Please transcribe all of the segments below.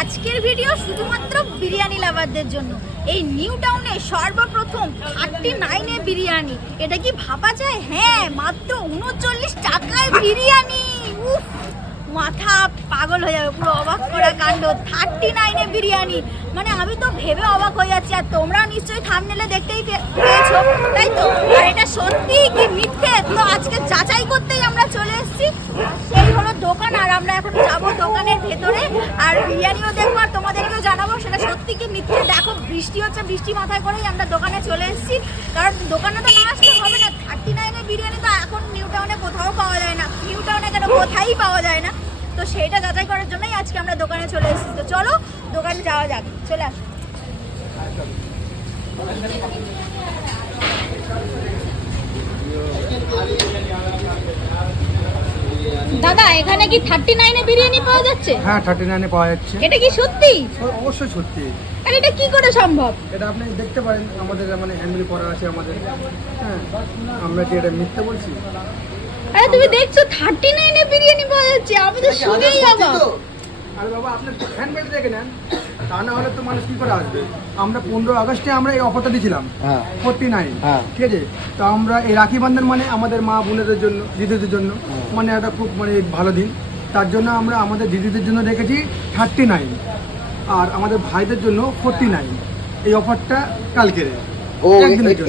আজকের ভিডিও শুধুমাত্র বিরিয়ানি লাভারদের জন্য। এই নিউ টাউনে সর্বপ্রথম 39-এ বিরিয়ানি, এটা কি ভাবা যায়? হ্যাঁ, মাত্র 39 টাকায় বিরিয়ানি। উফ, মাথা পাগল হয়ে যাবে, পুরো অবাক করা কাণ্ড। 39-এ বিরিয়ানি মানে আমি তো ভেবে অবাক হয়ে যাচ্ছি। আর তোমরা নিশ্চয়ই থাম্বনেলে দেখতেই পেয়েছো, তাই তো? আর এটা সত্যি কি মিথ্যে তো আজকে যাচাই করতেই আমরা চলে এসেছি। সেই হলো দোকান, আর আমরা এখন যাবো দোকানের ভেতরে আর বিরিয়ানিও দেখবো আর তোমাদেরকেও জানাবো সেটা সত্যি কি মিথ্যে। দেখো বৃষ্টি হচ্ছে, বৃষ্টি মাথায় করেই আমরা দোকানে চলে এসেছি, কারণ দোকানে তো না আসলে হবে না। 39-এ বিরিয়ানি তো এখন নিউ টাউনে কোথাও পাওয়া যায় না, নিউ টাউনে কেন কোথায়ই পাওয়া যায় না। তো সেইটা যাচাই করার জন্যই আজকে আমরা দোকানে চলে এসেছি। তো চলো দোকানে যাওয়া যাক, চলে আসো। দাদা, এখানে কি 39-এ বিরিয়ানি পাওয়া যাচ্ছে? হ্যাঁ, 39-এ পাওয়া যাচ্ছে। এটা কি সত্যি? অবশ্যই সত্যি। আর এটা কি করে সম্ভব? এটা আপনি দেখতে পারেন, আমাদের মানে হ্যান্ডেল করা আছে আমাদের। হ্যাঁ, আমরা কি এটা মিথ্যে বলছি? আরে তুমি দেখছো 39-এ বিরিয়ানি পাওয়া যাচ্ছে, আমি তো শুনেই অবাক। আরে বাবা, আপনি হ্যান্ডমেড দেখে নেন, তা না হলে তো মানুষ কি করে আসবে। আমরা 15 আগস্টে আমরা এই অফারটা দিয়েছিলাম 49। ঠিক আছে, তো আমরা এই রাখি বন্ধন মানে আমাদের মা বোনেদের জন্য, দিদিদের জন্য মানে একটা খুব মানে ভালো দিন। তার জন্য আমরা আমাদের দিদিদের জন্য রেখেছি 39 আর আমাদের ভাইদের জন্য 49। এই অফারটা কালকের।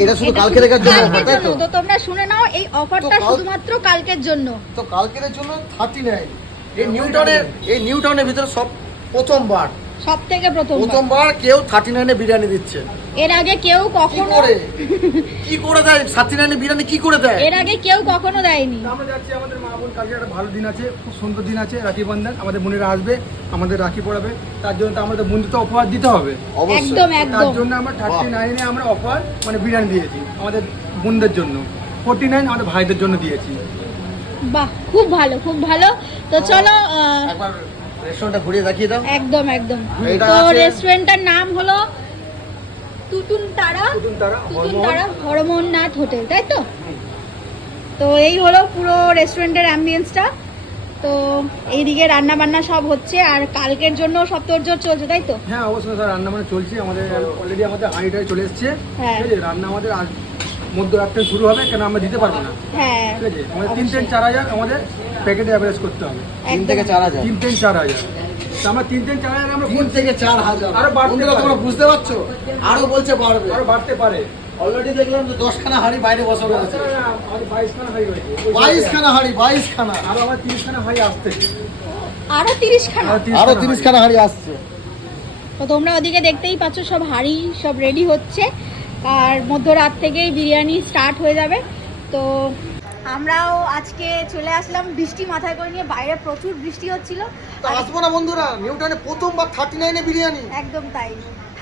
এটা শুধু কালকে দেখার জন্য, তাই তো? তো তোমরা শুনে নাও, এই অফারটা শুধুমাত্র কালকের জন্য। তো কালকের জন্য 39। এই নিউ টাউনের ভিতরে প্রথমবার কেউ 39-এ বিরিয়ানি দিচ্ছে। এর আগে কেউ কখনো কি করে দেয় 39-এ বিরিয়ানি? কি করে দেয়? এর আগে কেউ কখনো দেয়নি। আমরা যাচ্ছি, আমাদের মা বোন কালকে একটা ভালো দিন আছে, খুব সুন্দর দিন আছে, রাখি বন্ধন। আমাদের বোনেরা আসবে, আমাদের রাখি পড়াবে, তার জন্য তো আমাদের বন্ধুত্ব অফার দিতে হবে। একদম তার একদম। জন্য আমরা 39-এ আমরা অফার মানে বিরিয়ানি দিয়েছি আমাদের বোনদের জন্য, 49 আমাদের ভাইদের জন্য দিয়েছি। বাহ, খুব ভালো, খুব ভালো। তো চলো একবার রেস্টুরেন্টটা ঘুরিয়ে দেখিয়ে দাও। একদম একদম। এটা তো আছে- রেস্টুরেন্টটার নাম হলো তুতুন তারা হরমোহননাথ হোটেল, তাই তো? তো এই হলো পুরো রেস্টুরেন্টের অ্যাম্বিয়েন্সটা। তো এইদিকে রান্না বান্না সব হচ্ছে আর কালকের জন্য সব তোড়জোড় চলছে, তাই তো? হ্যাঁ, অবশ্যই স্যার, রান্না মানে চলছে আমাদের। অলরেডি আমাদের হাঁড়িটাই চলে এসছে। হ্যাঁ। ঠিক আছে, রান্না আমাদের মধ্যরাত্রে শুরু হবে, কেন আমরা দিতে পারবো না। হ্যাঁ, ঠিক আছে, আমাদের 3 থেকে 4 হাজার আমাদের প্যাকেটে অ্যাভারেজ করতে হবে। 3 থেকে 4,000। 3 থেকে 4 হাজার। তো আমরা 3 থেকে 4 হাজার আমরা 3 থেকে 4,000। আরো বাড়তে বন্ধুরা, পারে। তোমরা বুঝতে পারছো? আরো বলছে বাড়বে, আরো বাড়তে পারে। অলরেডি দেখলাম যে 10খানা হাঁড়ি বাইরে বসা রয়েছে। আমাদের 22 খানা হাঁড়ি রয়েছে। 22খানা হাঁড়ি, 22খানা। আরো আমার 30 খানা হাঁড়ি আসছে। আরো 30 খানা। আরো 30খানা হাঁড়ি আসছে। তো তোমরা ওদিকে দেখতেই পাচ্ছ, সব হাঁড়ি সব রেডি হচ্ছে আর মধ্যরাত থেকেই বিরিয়ানি স্টার্ট হয়ে যাবে। তো আমরাও আজকে চলে আসলাম বৃষ্টি মাথায় করে নিয়ে, বাইরে প্রচুর বৃষ্টি হচ্ছিল। তো আসবো না বন্ধুরা, নিউ টাউনে প্রথমবার 39-এ বিরিয়ানি। একদম তাই,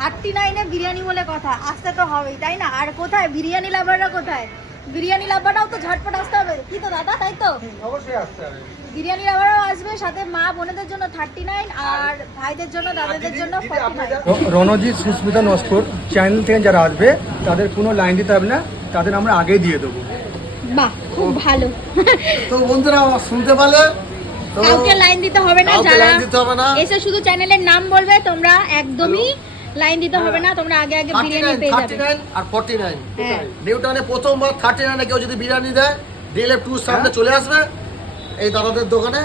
39-এ বিরিয়ানি বলে কথা, আসতে তো হবেই, তাই না? আর কোথায় বিরিয়ানি লাভাররা? কোথায় বিরিয়ানি লাভাররাও তো ঝটপট আসতে হবে, কি তো দাদা, তাই তো? অবশ্যই আসতে হবে। বিরিয়ানি লাভাররাও আসবে, সাথে মা বোনেদের জন্য 39 আর ভাইদের জন্য, দাদাদের জন্য 49। রণজিৎ সুস্মিতা নস্কর চ্যানেল থেকে যারা আসবে তাদের কোনো লাইন দিতে হবে না, তাদের আমরা আগেই দিয়ে দেবো। বাহ, খুব ভালো। তো বন্ধুরা শুনতে পারলে, তো কাউকে লাইন দিতে হবে না, কাউকে যারা লাইন দিতে হবে না। এসে শুধু চ্যানেলের নাম বলবে, তোমরা একদমই লাইন দিতে হবে না, তোমরা আগে আগে বিরিয়ানি 39, পেয়ে যাবে। 39 আর 49। হ্যাঁ, নিউ টাউনে প্রথমবার 39-এ কেউ যদি বিরিয়ানি দেয়, ডিএলএফ 2 সামনে চলে আসবে এই দাদাদের দোকানে।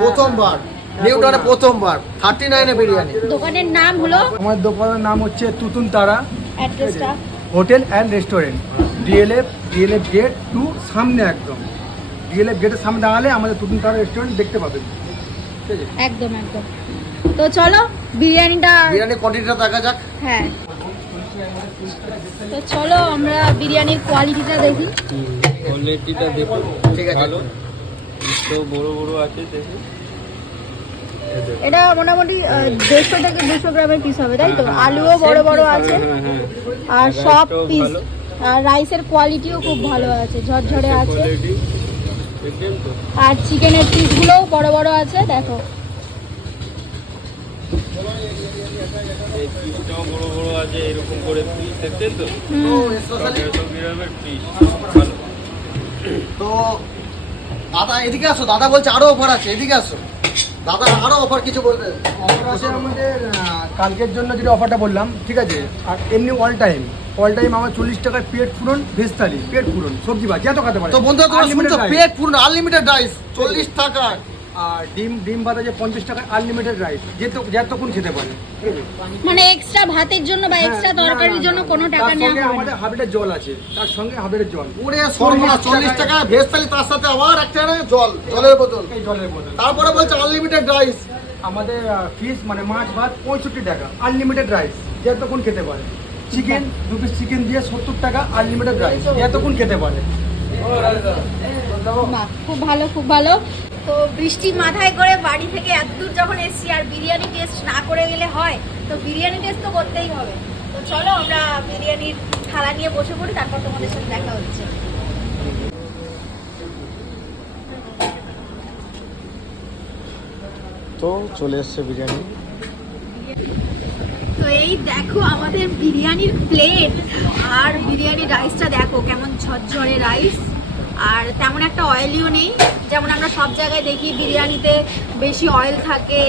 প্রথমবার নিউ টাউনে প্রথমবার 39-এ বিরিয়ানি। দোকানের নাম হলো, আমার দোকানের নাম হচ্ছে তুতুন তারা অ্যাড্রেসটা hotel and restaurant, DLF gate 2 সামনে, একদম ডিএলএফ গেটের সামনে দাঁড়ালে আমাদের তুতুন তারা রেস্টুরেন্ট দেখতে পাবেন। ঠিক আছে, একদম একদম। তো চলো বিরিয়ানি কোয়ান্টিটিটা দেখা যাক। হ্যাঁ, তো চলো আমরা বিরিয়ানির কোয়ালিটিটা দেখি। কোয়ালিটিটা দেখো, ঠিক আছে। ভালো তো বড় বড় আছে দেখি। এটা মোটামুটি 150 থেকে 200 গ্রামের পিস হবে, তাই তো? আলুও বড় বড় আছে আর সব পিস, আর রাইসের কোয়ালিটিও খুব ভালো আছে, ঝরঝরে আছে। কোয়ালিটি দেখেন তো, আর চিকেনের পিসগুলোও বড় বড় আছে, দেখো। এই পিসটাও বড় বড় আছে, এরকম করে পিস দেখেন তো, তো স্পেশালি 100 গ্রামের পিস ভালো। তো দাদা এদিকে আসো, দাদা বলছে আরো অফার আছে, এদিকে আসো। দাদা আরো অফার কিছু বলবে? অফার আছে আমাদের কালকের জন্য যেটা অফারটা বললাম, ঠিক আছে। আর এমনি অল টাইম আমার 40 টাকায় পেট ফুরন ভেজ থালি, পেট ফুরন সবজি ভাজি এত খেতে পারে। তো বন্ধুরা তোমরা Unlimited শুনছো, rice। পেট পুরো আনলিমিটেড রাইস 40 টাকা। আর ডিম ভাত আছে 50 টাকায় আনলিমিটেড রাইস, যতক্ষণ খেতে পারে, ঠিক আছে। মানে এক্সট্রা ভাতের জন্য বা এক্সট্রা হ্যাঁ, তরকারির জন্য কোনো টাকা তার নেওয়া সঙ্গে হবে না। আমাদের হাবিটের জল আছে, তার সঙ্গে হাবিটের জল। ওরে সর্বনাশ, 40 টাকা ভেজ থালি, তার সাথে আবার একটা জলের বোতল। এই জলের বোতল। তারপরে বলছে আনলিমিটেড রাইস। আমাদের ফিশ মানে মাছ ভাত 65 টাকা, আনলিমিটেড রাইস যতক্ষণ খেতে পারে। চিকেন 2 পিস চিকেন দিয়ে 70 টাকা, আনলিমিটেড রাইস যতক্ষণ খেতে পারে। বাহ, খুব ভালো খুব ভালো। তো বৃষ্টি মাথায় করে বাড়ি থেকে এত দূর যখন এসেছি আর বিরিয়ানি টেস্ট না করে গেলে হয়, তো বিরিয়ানি টেস্ট তো করতেই হবে। তো চলো আমরা বিরিয়ানির থালা নিয়ে বসে পড়ি, তারপর তোমাদের সাথে দেখা হচ্ছে। তো চলে এসছে বিরিয়ানি। তো এই দেখো আমাদের বিরিয়ানির প্লেট, আর বিরিয়ানির রাইসটা দেখো কেমন ঝরঝরে রাইস, আর তেমন একটা অয়েলিও নেই। যেমন আমরা সব জায়গায় দেখি বিরিয়ানিতে বেশি অয়েল থাকে,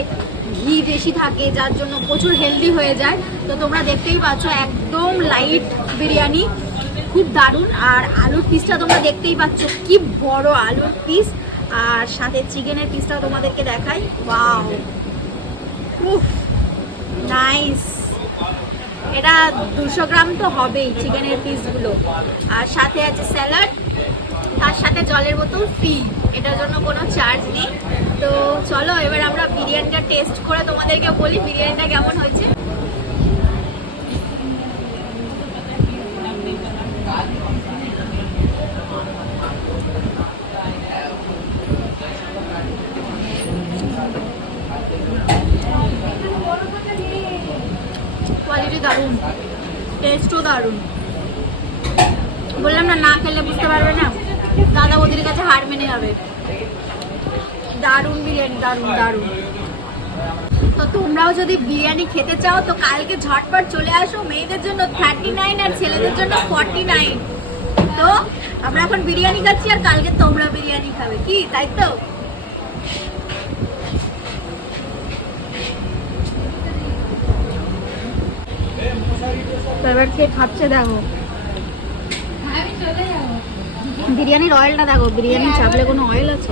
ঘি বেশি থাকে, যার জন্য প্রচুর হেলদি হয়ে যায়। তো তোমরা দেখতেই পাচ্ছ একদম লাইট বিরিয়ানি, খুব দারুণ। আর আলুর পিসটা তোমরা দেখতেই পাচ্ছ কি বড় আলুর পিস, আর সাথে চিকেনের পিসটাও তোমাদেরকে দেখাই। ওয়াও, উফ, নাইস। এটা 200 গ্রাম তো হবেই চিকেনের পিসগুলো, আর সাথে আছে স্যালাড, তার সাথে জলের বোতল ফ্রি, এটার জন্য কোনো চার্জ নেই। তো চলো এবার আমরা বিরিয়ানিটা টেস্ট করে তোমাদেরকে বলি বিরিয়ানিটা কেমন হয়েছে। কোয়ালিটি দারুণ, টেস্টও দারুণ। বললাম না, না খেলে বুঝতে পারবে না, দাদা বৌদির কাছে হার মেনে যাবে। দারুণ বিরিয়ানি, দারুণ দারুণ। তো তোমরাও যদি বিরিয়ানি খেতে চাও তো কালকে ঝটপট চলে আসো। মেয়েদের জন্য 39 আর ছেলেদের জন্য 49। তো আমরা এখন বিরিয়ানি খাচ্ছি আর কালকে তোমরা বিরিয়ানি খাবে, কি তাই তো? এবার কে খাচ্ছে দেখো, বিরিয়ানির অয়েলটা দেখো, বিরিয়ানি চাপলে কোনো অয়েল আছে?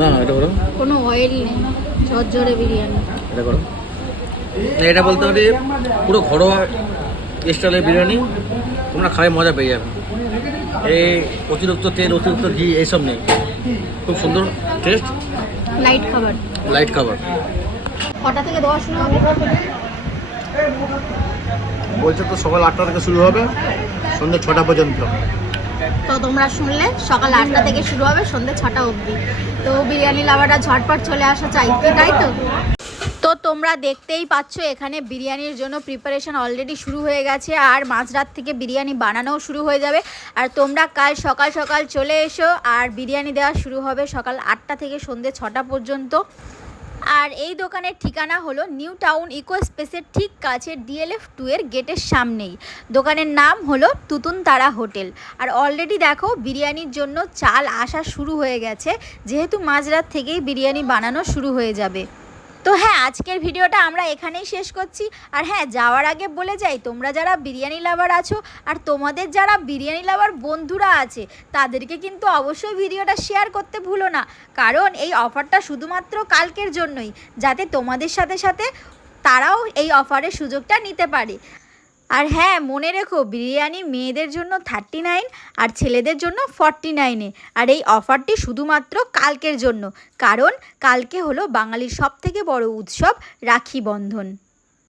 না এটা করো, কোনো অয়েল নেই, ঝরঝরে বিরিয়ানি। এটা করো। এটা বলতে পারি পুরো ঘরোয়া স্টাইলের বিরিয়ানি, তোমরা খাই মজা পেয়ে যাবে। এই অতিরিক্ত তেল, অতিরিক্ত ঘি এইসব নেই, খুব সুন্দর টেস্ট, লাইট খাবার। লাইট খাবার। কটা থেকে দেওয়া শুরু হবে? বলছে তো সকাল 8টা থেকে শুরু হবে, সন্ধ্যে 6টা পর্যন্ত। তো তোমরা শুনলে, সকাল 8টা থেকে শুরু হবে, সন্ধ্যে 6টা অবধি। তো বিরিয়ানি লাভাররা ঝটপট চলে আসা চাই, তাই তো? তো তোমরা দেখতেই পাচ্ছ এখানে বিরিয়ানির জন্য প্রিপারেশন অলরেডি শুরু হয়ে গেছে, আর মাঝরাত থেকে বিরিয়ানি বানানোও শুরু হয়ে যাবে। আর তোমরা কাল সকাল সকাল চলে এসো, আর বিরিয়ানি দেওয়া শুরু হবে সকাল 8টা থেকে সন্ধ্যে 6টা পর্যন্ত। আর এই দোকানের ঠিকানা হলো নিউ টাউন ইকো স্পেসের ঠিক কাছে DLF 2 এর গেটের সামনেই। দোকানের নাম হলো তুতুন তারা হোটেল। আর অলরেডি দেখো বিরিয়ানির জন্য চাল আসা শুরু হয়ে গেছে, যেহেতু মাঝরাত থেকেই বিরিয়ানি বানানো শুরু হয়ে যাবে। তো হ্যাঁ, আজকের ভিডিওটা আমরা এখানেই শেষ করছি। আর হ্যাঁ, যাওয়ার আগে বলে যাই, তোমরা যারা বিরিয়ানি লাভার আছো আর তোমাদের যারা বিরিয়ানি লাভার বন্ধুরা আছে, তাদেরকে কিন্তু অবশ্যই ভিডিওটা শেয়ার করতে ভুলো না, কারণ এই অফারটা শুধুমাত্র কালকের জন্যই, যাতে তোমাদের সাথে সাথে তারাও এই অফারের সুযোগটা নিতে পারে। আর হ্যাঁ, মনে রেখো বিরিয়ানি মেয়েদের জন্য 39 আর ছেলেদের জন্য 49-এ। আর এই অফারটি শুধুমাত্র কালকের জন্য, কারণ কালকে হলো বাঙালির সবথেকে বড় উৎসব রাখি বন্ধন।